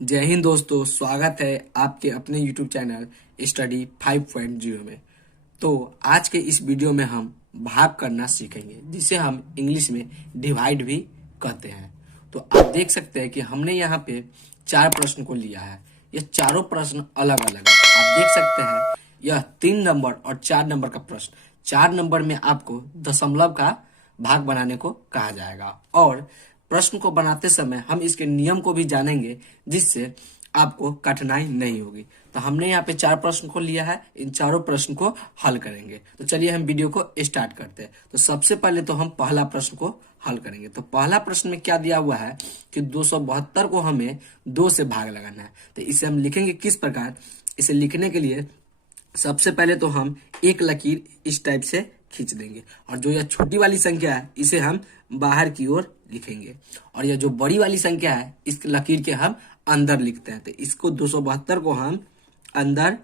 जय हिंद दोस्तों, स्वागत है आपके अपने YouTube चैनल स्टडी 5.0 में। तो आज के इस वीडियो में हम भाग करना सीखेंगे, जिसे हम इंग्लिश में डिवाइड भी कहते हैं। तो आप देख सकते हैं कि हमने यहाँ पे 4 प्रश्न को लिया है। ये चारों प्रश्न अलग अलग है। आप देख सकते हैं यह 3 नंबर और 4 नंबर का प्रश्न। 4 नंबर में आपको दशमलव का भाग बनाने को कहा जाएगा और प्रश्न को बनाते समय हम इसके नियम को भी जानेंगे, जिससे आपको कठिनाई नहीं होगी। तो हमने यहाँ पे 4 प्रश्न को लिया है, इन चारों प्रश्न को हल करेंगे। तो चलिए हम वीडियो को स्टार्ट करते हैं। तो सबसे पहले तो हम पहला प्रश्न को हल करेंगे। तो पहला प्रश्न में क्या दिया हुआ है कि 272 को हमें 2 से भाग लगाना है। तो इसे हम लिखेंगे किस प्रकार। इसे लिखने के लिए सबसे पहले तो हम एक लकीर इस टाइप से खींच देंगे और जो यह छोटी वाली संख्या है इसे हम बाहर की ओर लिखेंगे और यह जो बड़ी वाली संख्या है इस लकीर के हम अंदर लिखते हैं। तो इसको 272 को हम अंदर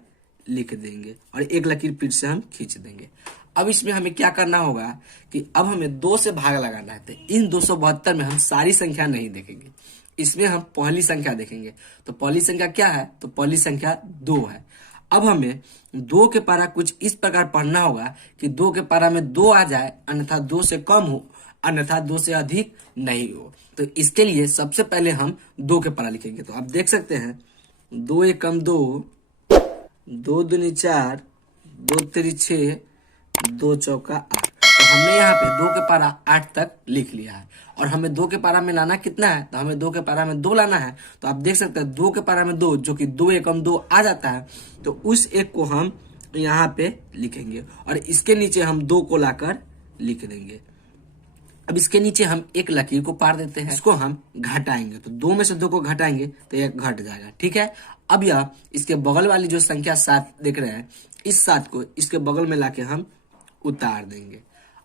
लिख देंगे और एक लकीर फिर से हम खींच देंगे। अब इसमें हमें क्या करना होगा कि अब हमें 2 से भाग लगाना है। तो इन 272 में हम सारी संख्या नहीं देखेंगे, इसमें हम पहली संख्या देखेंगे। तो पहली संख्या क्या है? तो पहली संख्या 2 है। अब हमें 2 के पारा कुछ इस प्रकार पढ़ना होगा कि 2 के पारा में 2 आ जाए, अन्यथा 2 से कम हो, अन्यथा 2 से अधिक नहीं हो। तो इसके लिए सबसे पहले हम 2 के पारा लिखेंगे। तो आप देख सकते हैं 2 एकम 2, 2 दूनी 4, 2 तिरी 6, 2 चौका 8। तो हमने यहाँ पे 2 के पारा 8 तक लिख लिया है और हमें 2 के पारा में लाना कितना है? तो हमें 2 के पारा में 2 लाना है। तो आप देख सकते हैं 2 के पारा में 2, जो कि 2 एकम 2 आ जाता है। तो उस एक को हम यहाँ पे लिखेंगे और इसके नीचे हम 2 को लाकर लिख देंगे। अब इसके नीचे हम एक लकीर को पार देते हैं, इसको हम घटाएंगे। तो 2 में से 2 को घटाएंगे तो यह घट जाएगा, ठीक है। अब यह इसके बगल वाली जो संख्या 7 देख रहे हैं, इस 7 को इसके बगल में लाके हम उतार देंगे।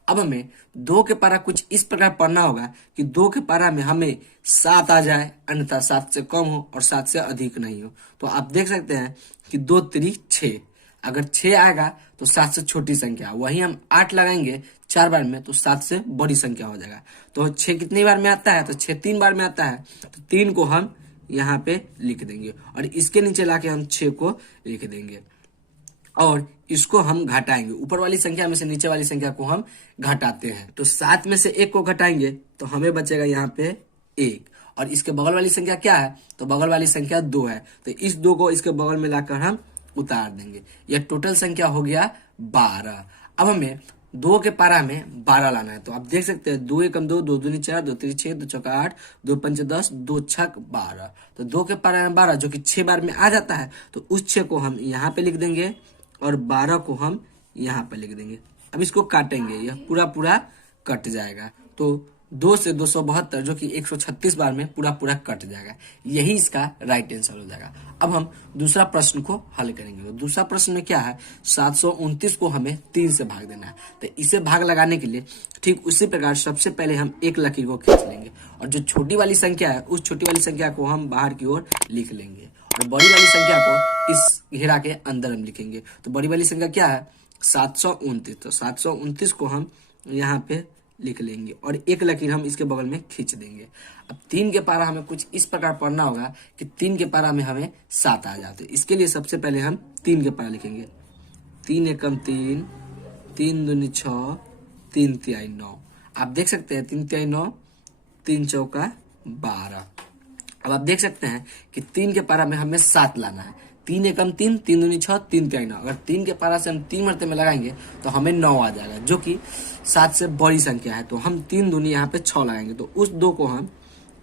अब हमें 2 के पारा कुछ इस प्रकार पढ़ना होगा कि 2 के पारा में हमें 7 आ जाए, अन्यथा 7 से कम हो और 7 से अधिक नहीं हो। तो आप देख सकते हैं कि 2 तिरी 6, अगर 6 आएगा तो 7 से छोटी संख्या, वही हम 8 लगाएंगे 4 बार में तो 7 से बड़ी संख्या हो जाएगा। तो 6 कितनी बार में आता है? तो 6 3 बार में आता है। तो 3 को हम यहाँ पे लिख देंगे और इसके नीचे लाके हम 6 को लिख देंगे और इसको हम घटाएंगे। ऊपर वाली संख्या में से नीचे वाली संख्या को हम घटाते हैं। तो 7 में से 1 को घटाएंगे तो हमें बचेगा यहाँ पे 1 और इसके बगल वाली संख्या क्या है? तो बगल वाली संख्या 2 है। तो इस 2 को इसके बगल में लाकर हम उतार देंगे। यह टोटल संख्या हो गया 12। अब हमें 2 के पारा में 12 लाना है। तो आप देख सकते हैं 2 एकम 2, 2 दूनी 4, 2 तिरी 6, 2 चौका 8, 2 पंच 10, 2 छक 12। तो 2 के पारा में 12 जो कि 6 बार में आ जाता है। तो उस 6 को हम यहाँ पे लिख देंगे और 12 को हम यहाँ पे लिख देंगे। अब इसको काटेंगे, यह पूरा पूरा कट जाएगा। तो 2 से 272 जो कि 136 बार में पूरा पूरा कट जाएगा। यही इसका राइट आंसर हो जाएगा। अब हम दूसरा प्रश्न को हल करेंगे। तो दूसरा प्रश्न में क्या है? 729 को हमें 3 से भाग देना है। तो इसे भाग लगाने के लिए ठीक उसी प्रकार सबसे पहले हम एक लकीर को खींच लेंगे और जो छोटी वाली संख्या है उस छोटी वाली संख्या को हम बाहर की ओर लिख लेंगे और बड़ी वाली संख्या को इस घेरा के अंदर हम लिखेंगे। तो बड़ी वाली संख्या क्या है? 729। तो 729 को हम यहाँ पे लिख लेंगे और एक लकीर हम इसके बगल में खींच देंगे। अब 3 के पारा हमें कुछ इस प्रकार पढ़ना होगा कि 3 के पारा में हमें 7 आ जाते। इसके लिए सबसे पहले हम 3 के पारा लिखेंगे। 3 एकम 3, 3 दूनी 6, 3 तिहाई 9। आप देख सकते हैं 3 तिहाई 9, 3 चौका 12। अब आप देख सकते हैं कि 3 के पारा में हमें 7 लाना है। 3 एकम 3, 3 दूनी 6, 3 तिहाई 9। अगर 3 के पारा से हम 3 मरते में लगाएंगे तो हमें 9 आ जाएगा, जो कि 7 से बड़ी संख्या है। तो हम 3 दूनी यहाँ पे 6 लगाएंगे। तो उस 2 को हम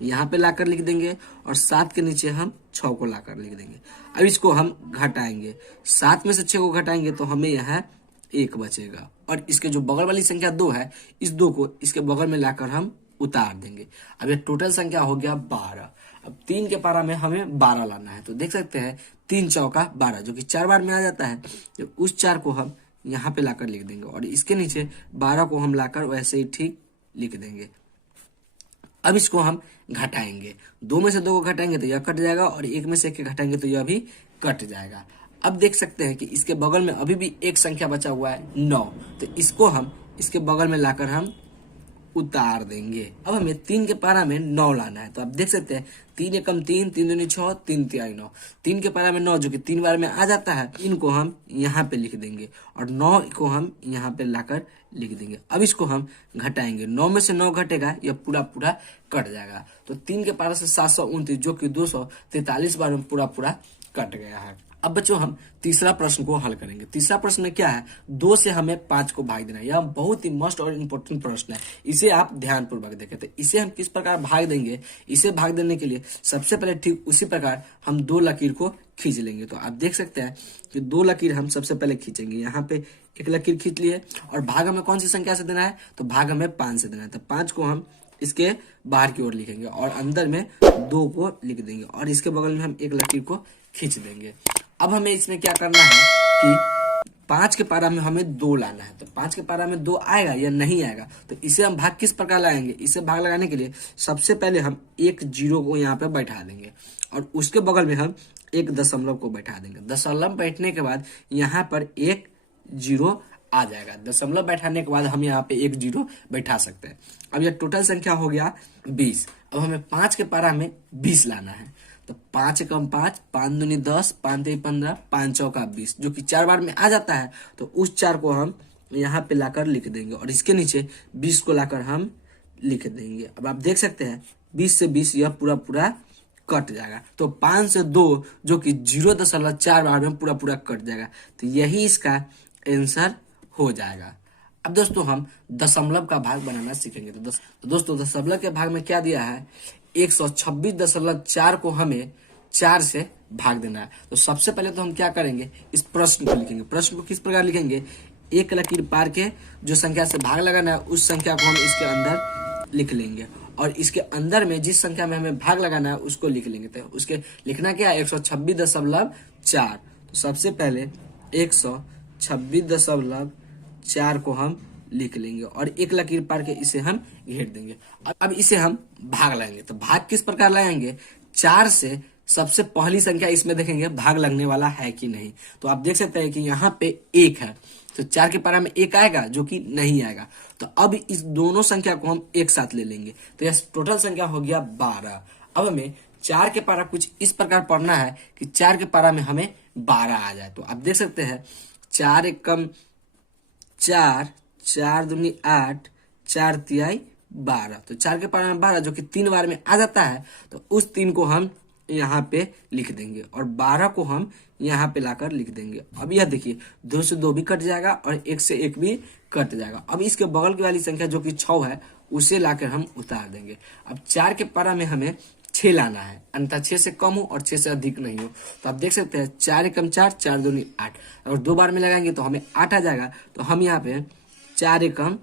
यहाँ पे लाकर लिख देंगे और 7 के नीचे हम 6 को लाकर लिख देंगे। अब इसको हम घटाएंगे। 7 में से 6 को घटाएंगे तो हमें यहाँ 1 बचेगा और इसके जो बगल वाली संख्या 2 है, इस 2 को इसके बगल में लाकर हम उतार देंगे। अब ये टोटल संख्या हो गया 12। अब 3 के पारा में हमें 12 लाना है। तो देख सकते हैं 3 चौका 12 जो कि 4 बार में आ जाता है। तो उस 4 को हम यहाँ पे लाकर लिख देंगे और इसके नीचे 12 को हम लाकर वैसे ही ठीक लिख देंगे। अब इसको हम घटाएंगे। 2 में से 2 को घटाएंगे तो यह कट जाएगा और 1 में से 1 घटाएंगे तो यह भी कट जाएगा। अब देख सकते हैं कि इसके बगल में अभी भी एक संख्या बचा हुआ है 9। तो इसको हम इसके बगल में लाकर हम उतार देंगे। अब हमें 3 के पारा में 9 लाना है। तो आप देख सकते हैं 3 एकम 3, 3 दूनी 6, 3 तिहाई 9। 3 के पारा में 9 जो कि 3 बार में आ जाता है, इनको हम यहाँ पे लिख देंगे और 9 को हम यहाँ पे लाकर लिख देंगे। अब इसको हम घटाएंगे, 9 में से 9 घटेगा, यह पूरा पूरा कट जाएगा। तो 3 के पारा से 729 जो कि 243 बार में पूरा पूरा कट गया है। अब बच्चों हम तीसरा प्रश्न को हल करेंगे। तीसरा प्रश्न में क्या है, 2 से हमें 5 को भाग देना है। यह बहुत ही मस्ट और इम्पोर्टेंट प्रश्न है, इसे आप ध्यान पूर्वक देखें। तो इसे हम किस प्रकार भाग देंगे, इसे भाग देने के लिए सबसे पहले ठीक उसी प्रकार हम 2 लकीर को खींच लेंगे। तो आप देख सकते हैं कि 2 लकीर हम सबसे पहले खींचेंगे। यहाँ पे एक लकीर खींच लिए और भाग हमें कौन सी संख्या से देना है, तो भाग हमें 5 से देना है। तो 5 को हम इसके बाहर की ओर लिखेंगे और अंदर में 2 को लिख देंगे और इसके बगल में हम एक लकीर को खींच देंगे। अब हमें इसमें क्या करना है कि 5 के पारा में हमें 2 लाना है। तो 5 के पारा में 2 आएगा या नहीं आएगा, तो इसे हम भाग किस प्रकार लगाएंगे, इसे भाग लगाने के लिए सबसे पहले हम एक 0 को यहाँ पे बैठा देंगे और उसके बगल में हम एक दशमलव को बैठा देंगे। दशमलव बैठने के बाद यहाँ पर एक 0 आ जाएगा। दशमलव बैठाने के बाद हम यहाँ पे एक 0 बैठा सकते हैं। अब यह टोटल संख्या हो गया 20। अब हमें 5 के पारा में 20 लाना है। तो 5 एकम 5, 5 दूनी 10, 5 तिहाई 15, 5 चौका 20 जो कि 4 बार में आ जाता है। तो उस 4 को हम यहाँ पे लाकर लिख देंगे और इसके नीचे 20 को लाकर हम लिख देंगे। अब आप देख सकते हैं 20 से 20 यह पूरा पूरा कट जाएगा। तो 5 से 2 जो कि 0.4 बार में पूरा पूरा कट जाएगा। तो यही इसका आंसर हो जाएगा। अब दोस्तों हम दशमलव का भाग बनाना सीखेंगे। तो दोस्तों दशमलव के भाग में क्या दिया है, 126.4 को हमें 4 से भाग देना है। तो सबसे पहले तो हम क्या करेंगे, इस प्रश्न को लिखेंगे। प्रश्न को किस प्रकार लिखेंगे, एक लकीर पार के जो संख्या से भाग लगाना है उस संख्या को हम इसके अंदर लिख लेंगे और इसके अंदर में जिस संख्या में हमें भाग लगाना है उसको लिख लेंगे। तो उसके लिखना क्या है, 126.4। तो सबसे पहले 126.4 को हम लिख लेंगे और एक लकीर पार के इसे हम घेर देंगे। अब इसे हम भाग लगाएंगे। तो भाग किस प्रकार लगाएंगे, 4 से सबसे पहली संख्या इसमें देखेंगे भाग लगने वाला है कि नहीं। तो आप देख सकते हैं कि यहाँ पे 1 है, तो 4 के पारा में 1 आएगा जो कि नहीं आएगा। तो अब इस दोनों संख्या को हम एक साथ ले लेंगे। तो यह टोटल संख्या हो गया 12। अब हमें 4 के पारा कुछ इस प्रकार पढ़ना है कि 4 के पारा में हमें 12 आ जाए। तो आप देख सकते हैं 4 एकम 4, 4 दूनी 8, 4 तिहाई 12। तो 4 के पारा में 12 जो कि 3 बार में आ जाता है। तो उस 3 को हम यहाँ पे लिख देंगे और 12 को हम यहाँ पे लाकर लिख देंगे। अब यह देखिए 2 से 2 भी कट जाएगा और 1 से 1 भी कट जाएगा। अब इसके बगल की वाली संख्या जो कि 6 है उसे लाकर हम उतार देंगे। अब 4 के पारा में हमें 6 लाना है, अन्यथा 6 से कम हो और 6 से अधिक नहीं हो। तो आप देख सकते हैं 4 एकम 4, 4 दूनी 8। अगर 2 बार में लगाएंगे तो हमें 8 आ जाएगा। तो हम यहाँ पे 4 एकम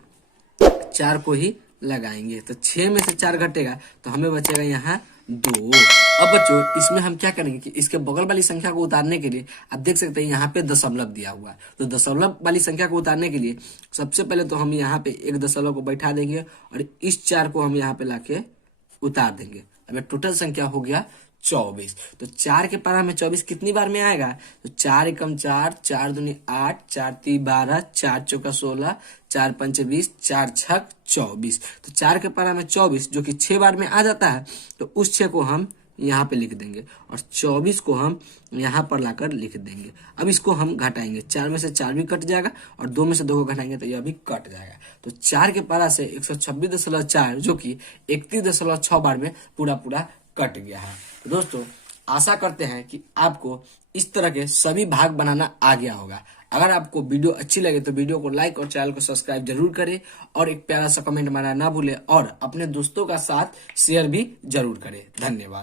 4 को ही लगाएंगे। तो 6 में से 4 घटेगा तो हमें बचेगा यहाँ 2। अब बच्चों इसमें हम क्या करेंगे कि इसके बगल वाली संख्या को उतारने के लिए आप देख सकते हैं यहाँ पे दशमलव दिया हुआ है। तो दशमलव वाली संख्या को उतारने के लिए सबसे पहले तो हम यहाँ पे एक दशमलव को बैठा देंगे और इस 4 को हम यहाँ पे लाके उतार देंगे। अब टोटल संख्या हो गया 24। तो 4 के पारा में 24 कितनी बार में आएगा, तो 4 एकम 4, 4 दूनी 8, 4 तिहाई 12, 4 चौका 16, 4 पंचे 20, 4 छक 24। तो 4 के पारा में 24 जो कि 6 बार में आ जाता है। तो उस 6 को हम यहाँ पे लिख देंगे और 24 को हम यहाँ पर लाकर लिख देंगे। अब इसको हम घटाएंगे, 4 में से 4 भी कट जाएगा और 2 में से 2 को घटाएंगे तो यह भी कट जाएगा। तो 4 के पारा से 126.4 जो कि 31.6 बार में पूरा पूरा कट गया है। तो दोस्तों आशा करते हैं कि आपको इस तरह के सभी भाग बनाना आ गया होगा। अगर आपको वीडियो अच्छी लगे तो वीडियो को लाइक और चैनल को सब्सक्राइब जरूर करें और एक प्यारा सा कमेंट मारना ना भूलें और अपने दोस्तों का साथ शेयर भी जरूर करें। धन्यवाद।